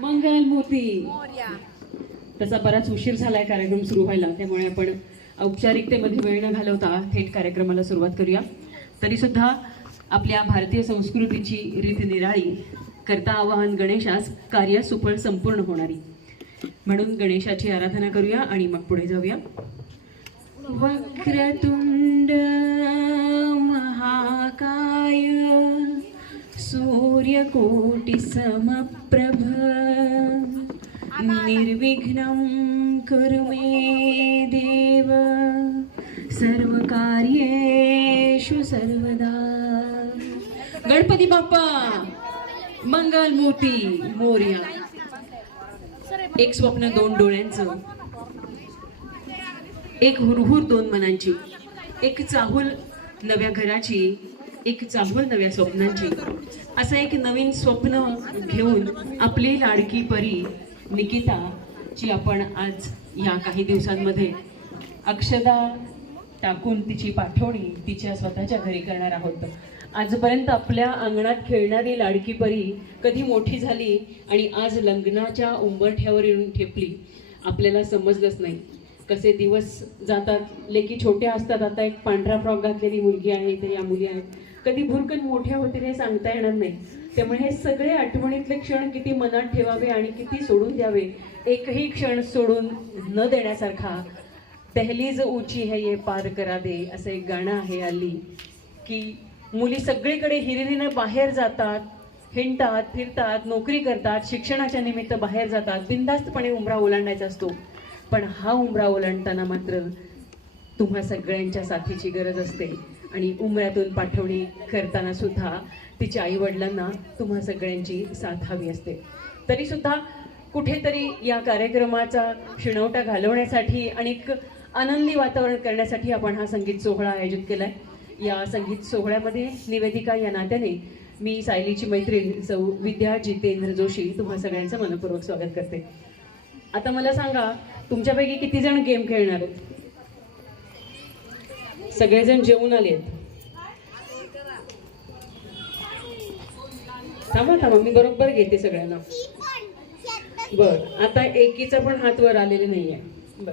मंगलमूर्ती. तसा बराच उशीर झालाय कार्यक्रम सुरू व्हायला, त्यामुळे आपण औपचारिकतेमध्ये वेळ न घालवता थेट कार्यक्रमाला सुरुवात करूया. तरी सुद्धा आपल्या भारतीय संस्कृतीची रीत निराळी करता आवाहन गणेशास कार्य सुफळ संपूर्ण होणारी, म्हणून गणेशाची आराधना करूया आणि मग पुढे जाऊया. वक्रतुंड महाकाय सूर्यकोटि समप्रभ निर्विघ्नं कुरु मे देव सर्वकार्येषु सर्वदा. गणपती बाप्पा मंगलमूर्ती मोरया. एक स्वप्न दोन डोळ्यांचं, एक हुरहुर दोन मनांची, एक चाहूल नव्या घराची, एक चाहूल नव्या स्वप्नांची. असं एक नवीन स्वप्न घेऊन आपली लाडकी परी निकिता ची आपण आज या काही दिवसांमध्ये अक्षदा टाकून तिची पाठवणी तिच्या स्वतःच्या घरी करणार आहोत. आजपर्यंत आपल्या अंगणात खेळणारी लाडकी परी कधी मोठी झाली आणि आज लग्नाच्या उंबरठ्यावर येऊन ठेपली आपल्याला समजलंच नाही. कसे दिवस जातात, लेकी छोट्या असतात. आता एक पांढरा फ्रॉक घातलेली मुलगी आहे, तर या मुली आहेत. कधी भुरकन मोठ्या होतील हे सांगता येणार नाही. त्यामुळे हे सगळे आठवणीतले क्षण किती मनात ठेवावे आणि किती सोडून द्यावे, एकही क्षण सोडून न देण्यासारखा. दहलीज ऊंची है ये पार करा दे असं एक गाणं आहे हल्ली, की मुली सगळीकडे हिरिरीनं बाहेर जातात, हिंडतात, फिरतात, नोकरी करतात, शिक्षणाच्या निमित्त बाहेर जातात, बिनधास्तपणे उंबरा ओलांडायचा असतो. पण हा उंबरा ओलांडताना मात्र तुम्हा सगळ्यांच्या साथीची गरज असते आणि उंबऱ्यातून पाठवणी करताना सुद्धा तिच्या आई वडिलांना तुम्हा सगळ्यांची साथ हवी असते. तरी सुद्धा कुठेतरी या कार्यक्रमाचा शिणवटा घालवण्यासाठी आणि एक आनंदी वातावरण करण्यासाठी आपण हा संगीत सोहळा आयोजित केलाय. या संगीत सोहळ्यामध्ये निवेदिका या नात्याने मी सायलीची मैत्रीण सौ विद्या जितेंद्र जोशी तुम्हा सगळ्यांचं मनपूर्वक स्वागत करते. आता मला सांगा, तुमच्यापैकी किती जण गेम खेळणार आहेत? सगळेजण जेवून आले आहेत? थांबा थांबा, मी बरोबर घेते सगळ्यांना. बर, आता एकीचा पण हात वर आलेले नाहीये. बर,